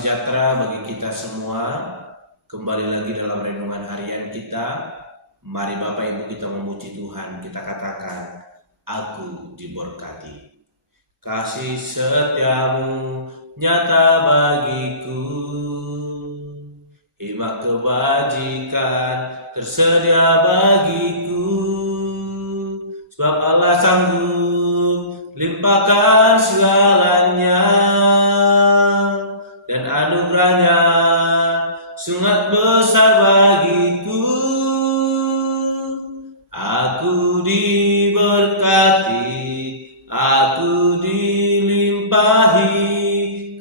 sejahtera bagi kita semua. Kembali lagi dalam renungan harian kita. Mari Bapak Ibu kita memuji Tuhan. Kita katakan, aku diberkati. Kasih setiamu nyata bagiku, hikmat kebajikan tersedia bagiku. Sebab Allah sanggup limpahkan segalanya, dan anugerahnya sangat besar bagiku. Aku diberkati, aku dilimpahi,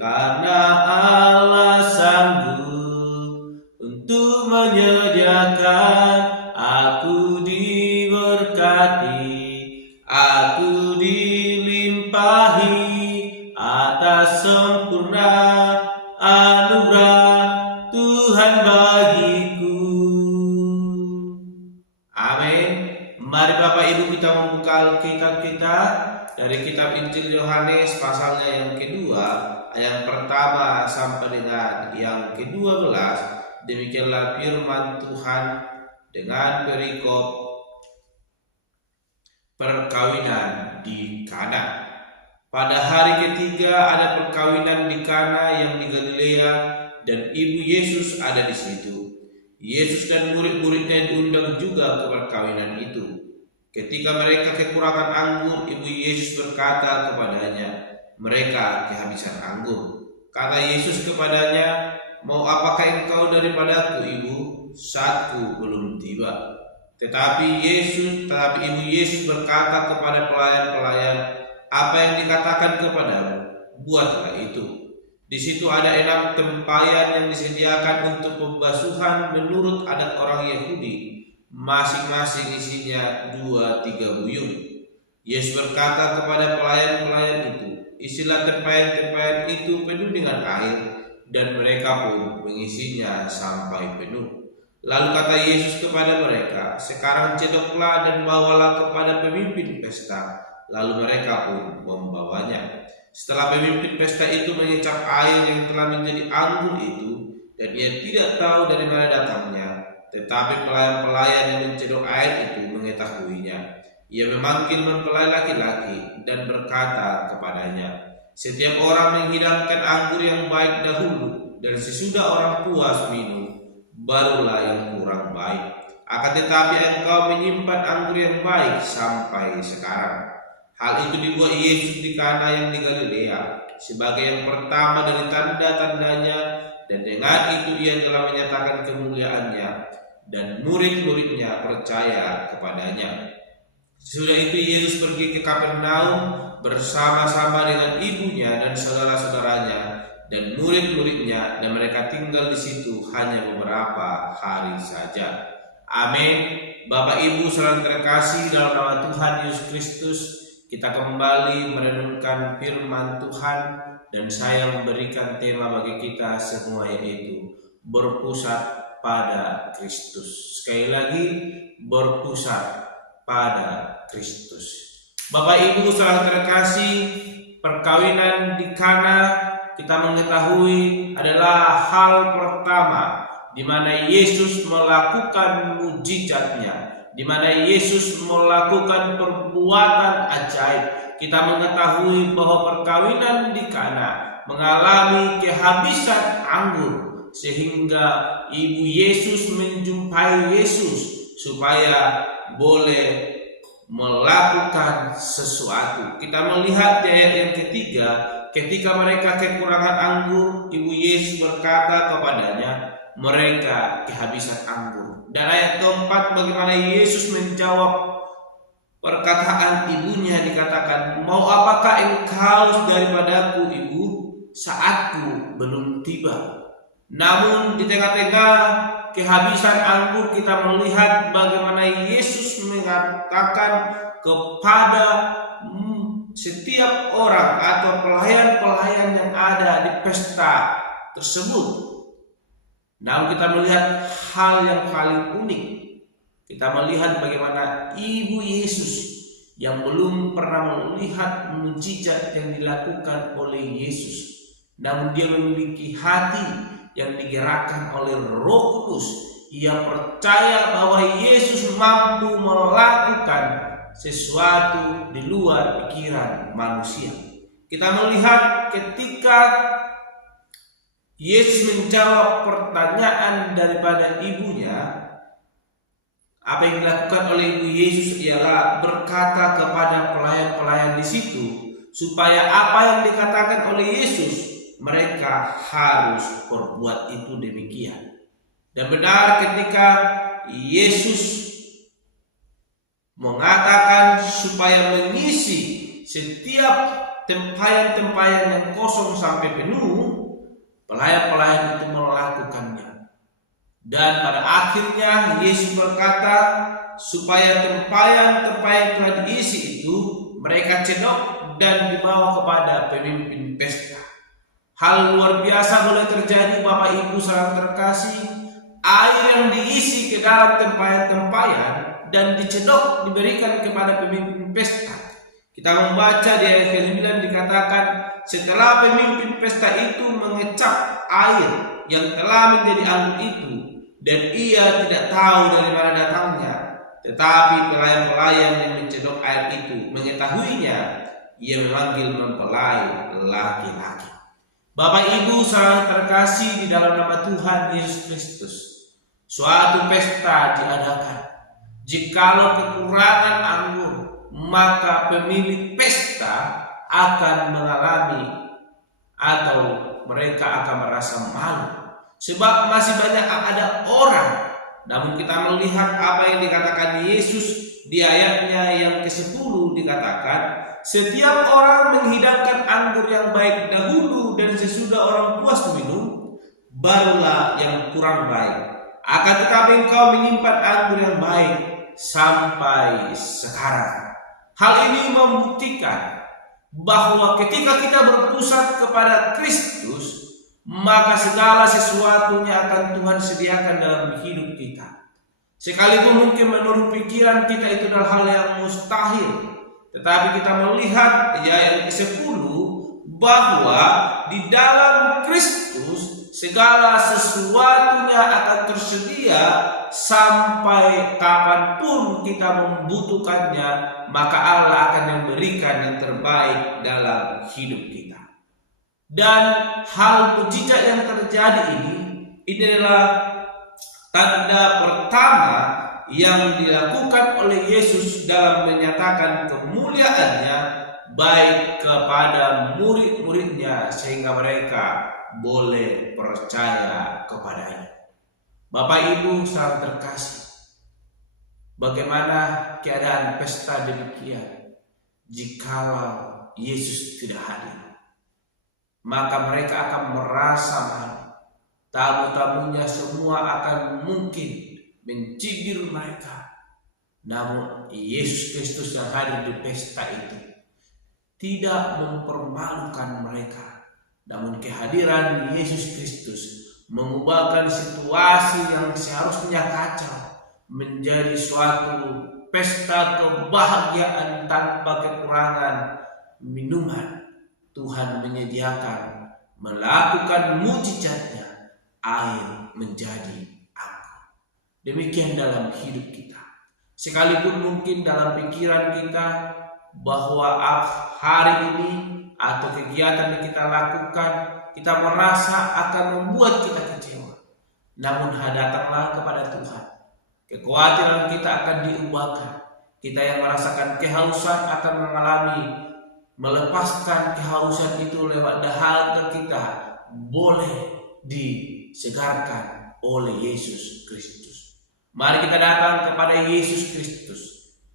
karena Allah sanggup untuk menyediakan. Aku diberkati, aku dilimpahi atas sempurna anugerah Tuhan bagiku. Amin. Mari Bapak Ibu kita membuka Alkitab kita dari kitab Injil Yohanes pasalnya yang kedua, ayat pertama sampai dengan yang ke-12. Demikianlah firman Tuhan dengan perikop perkawinan di Kana. Pada hari ketiga ada perkawinan di Kana yang di Galilea, dan ibu Yesus ada di situ. Yesus dan murid-muridnya diundang juga ke perkawinan itu. Ketika mereka kekurangan anggur, ibu Yesus berkata kepadanya, mereka kehabisan anggur. Kata Yesus kepadanya, mau apakah engkau daripadaku, ibu? Saatku belum tiba. Tetapi ibu Yesus berkata kepada pelayan-pelayan, apa yang dikatakan kepadamu, buatlah itu. Di situ ada 6 tempayan yang disediakan untuk pembasuhan menurut adat orang Yahudi, masing-masing isinya 2-3 buyung. Yesus berkata kepada pelayan-pelayan itu, isilah tempayan-tempayan itu penuh dengan air, dan mereka pun mengisinya sampai penuh. Lalu kata Yesus kepada mereka, sekarang cedoklah dan bawalah kepada pemimpin pesta. Lalu mereka pun membawanya. Setelah pemimpin pesta itu mengecap air yang telah menjadi anggur itu, dan ia tidak tahu dari mana datangnya, tetapi pelayan-pelayan yang mencedok air itu mengetahuinya. Ia memanggil mempelai laki-laki dan berkata kepadanya, setiap orang menghidangkan anggur yang baik dahulu, dan sesudah orang puas minum, barulah yang kurang baik. Akan tetapi engkau menyimpan anggur yang baik sampai sekarang. Hal itu dibuat Yesus di Kana yang di Galilea sebagai yang pertama dari tanda-tandanya, dan dengan itu ia telah menyatakan kemuliaannya, dan murid-muridnya percaya kepadanya. Sesudah itu Yesus pergi ke Kapernaum bersama-sama dengan ibunya dan saudara-saudaranya dan murid-muridnya, dan mereka tinggal di situ hanya beberapa hari saja. Amin. Bapak Ibu saudara terkasih, dalam nama Tuhan Yesus Kristus, kita kembali merenungkan firman Tuhan, dan saya memberikan tema bagi kita semua, yaitu berpusat pada Kristus. Sekali lagi, berpusat pada Kristus. Bapak Ibu saudara terkasih, perkawinan di Kana kita mengetahui adalah hal pertama di mana Yesus melakukan mujizatnya, di mana Yesus melakukan perbuatan ajaib. Kita mengetahui bahwa perkawinan di Kana mengalami kehabisan anggur, sehingga ibu Yesus menjumpai Yesus supaya boleh melakukan sesuatu. Kita melihat di ayat yang ketiga, ketika mereka kekurangan anggur, ibu Yesus berkata kepadanya, mereka kehabisan anggur. Dan ayat keempat, bagaimana Yesus menjawab perkataan ibunya, dikatakan, mau apakah engkau daripadaku, ibu? Saatku belum tiba. Namun di tengah-tengah kehabisan anggur, kita melihat bagaimana Yesus mengatakan kepada setiap orang atau pelayan-pelayan yang ada di pesta tersebut. Namun kita melihat hal yang paling unik. Kita melihat bagaimana ibu Yesus yang belum pernah melihat mujizat yang dilakukan oleh Yesus, namun dia memiliki hati yang digerakkan oleh Roh Kudus. Ia percaya bahwa Yesus mampu melakukan sesuatu di luar pikiran manusia. Kita melihat ketika Yesus menjawab pertanyaan daripada ibunya, apa yang dilakukan oleh ibu Yesus ialah berkata kepada pelayan-pelayan di situ, supaya apa yang dikatakan oleh Yesus, mereka harus berbuat itu demikian. Dan benar ketika Yesus mengatakan supaya mengisi setiap tempayan-tempayan yang kosong sampai penuh, pelayan-pelayan itu melakukannya. Dan pada akhirnya Yesus berkata supaya tempayan-tempayan telah diisi itu mereka cedok dan dibawa kepada pemimpin pesta. Hal luar biasa boleh terjadi, Bapak Ibu saudara terkasih. Air yang diisi ke dalam tempayan-tempayan dan dicedok diberikan kepada pemimpin pesta. Kita membaca di ayat ke-9 dikatakan, setelah pemimpin pesta itu mengecap air yang telah menjadi anggur itu, dan ia tidak tahu dari mana datangnya, tetapi pelayan-pelayan yang mencedok air itu mengetahuinya, ia memanggil mempelai laki-laki. Bapak Ibu saudara terkasih di dalam nama Tuhan Yesus Kristus, suatu pesta diadakan. Jikalau kekurangan anggur, maka pemilik pesta akan mengalami atau mereka akan merasa malu, sebab masih banyak ada orang. Namun kita melihat apa yang dikatakan Yesus di ayatnya yang ke-10 dikatakan, setiap orang menghidangkan anggur yang baik dahulu, dan sesudah orang puas minum, barulah yang kurang baik. Akan tetapi engkau menyimpan anggur yang baik sampai sekarang. Hal ini membuktikan bahwa ketika kita berpusat kepada Kristus, maka segala sesuatunya akan Tuhan sediakan dalam hidup kita. Sekalipun mungkin menurut pikiran kita itu adalah hal yang mustahil, tetapi kita melihat di ayat ke-10 bahwa di dalam Kristus segala sesuatunya akan tersedia sampai kapanpun kita membutuhkannya, maka Allah akan memberikan yang terbaik dalam hidup kita. Dan hal mujizat yang terjadi ini adalah tanda pertama yang dilakukan oleh Yesus dalam menyatakan kemuliaannya baik kepada murid-muridnya sehingga mereka boleh percaya kepadanya. Bapak Ibu saudara terkasih, bagaimana keadaan pesta demikian jikalau Yesus tidak hadir? Maka mereka akan merasa malu. Tamu-tamunya semua akan mungkin mencibir mereka. Namun Yesus Kristus yang hadir di pesta itu tidak mempermalukan mereka. Namun kehadiran Yesus Kristus mengubahkan situasi yang seharusnya kacau menjadi suatu pesta kebahagiaan tanpa kekurangan minuman. Tuhan menyediakan, melakukan mujizatnya, air menjadi anggur. Demikian dalam hidup kita. Sekalipun mungkin dalam pikiran kita bahwa hari ini atau kegiatan yang kita lakukan, kita merasa akan membuat kita kecewa. Namun datanglah kepada Tuhan. Kekhawatiran kita akan diubahkan. Kita yang merasakan kehausan akan mengalami melepaskan kehausan itu lewat dahaga kita boleh disegarkan oleh Yesus Kristus. Mari kita datang kepada Yesus Kristus.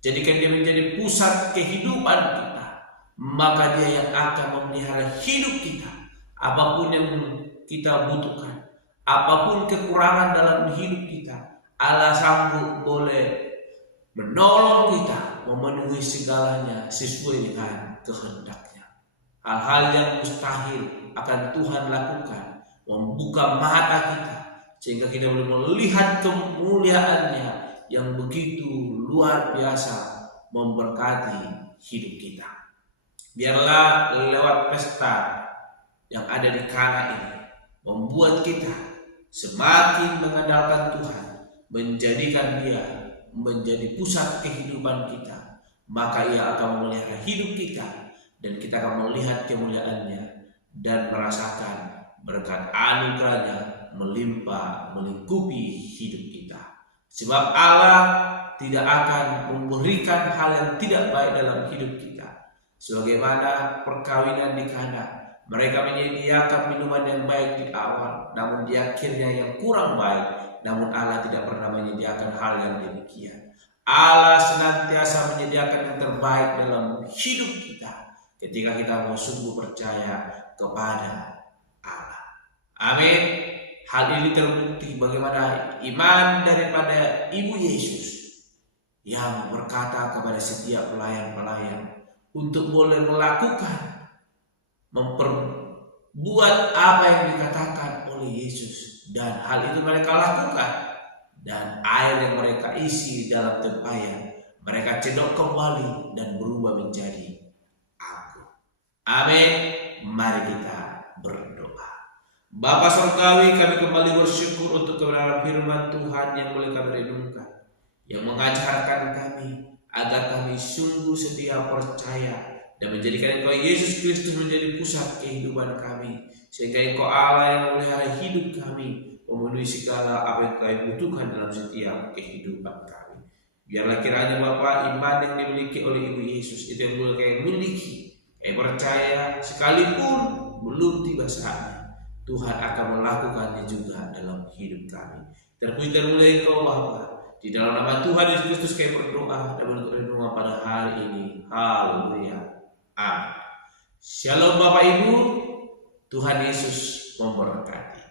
Jadikan dia menjadi pusat kehidupan kita. Maka dia yang akan memelihara hidup kita. Apapun yang kita butuhkan, apapun kekurangan dalam hidup kita, Allah sanggup boleh menolong kita memenuhi segalanya sesuai dengan kehendaknya. Hal-hal yang mustahil akan Tuhan lakukan, membuka mata kita sehingga kita boleh melihat kemuliaannya yang begitu luar biasa memberkati hidup kita. Biarlah lewat pesta yang ada di Kana ini membuat kita semakin mengandalkan Tuhan, menjadikan Dia menjadi pusat kehidupan kita, maka Ia akan memelihara hidup kita dan kita akan melihat kemuliaan-Nya dan merasakan berkat anugerah-Nya melimpah melingkupi hidup kita. Sebab Allah tidak akan memberikan hal yang tidak baik dalam hidup kita. Sebagaimana perkawinan di Kana, mereka menyediakan minuman yang baik di awal, namun di akhirnya yang kurang baik. Namun Allah tidak pernah menyediakan hal yang demikian. Allah senantiasa menyediakan yang terbaik dalam hidup kita ketika kita mau sungguh percaya kepada Allah. Amin. Hal ini terbukti bagaimana iman daripada Ibu Yesus yang berkata kepada setiap pelayan-pelayan untuk boleh melakukan, memperbuat apa yang dikatakan oleh Yesus. Dan hal itu mereka lakukan. Dan air yang mereka isi dalam tempayan mereka cedok kembali dan berubah menjadi anggur. Amin. Mari kita berdoa. Bapa Surgawi, kami kembali bersyukur untuk kebenaran firman Tuhan yang boleh kami renungkan, yang mengajarkan kami agar kami sungguh setia percaya dan menjadikan Engkau Yesus Kristus menjadi pusat kehidupan kami, sehingga Engkau Allah yang memelihara hidup kami, memenuhi segala apa yang kami butuhkan dalam setiap kehidupan kami. Biarlah kiranya Bapa, iman yang dimiliki oleh Ibu Yesus itu yang boleh kami miliki. Kami percaya sekalipun belum tiba saatnya, Tuhan akan melakukannya juga dalam hidup kami. Terpuji dan mulia Engkau Bapa. Di dalam nama Tuhan Yesus Kristus kami berdoa dan menutup renungan pada hari ini. Haleluya. Amin. Shalom Bapak Ibu. Tuhan Yesus memberkati.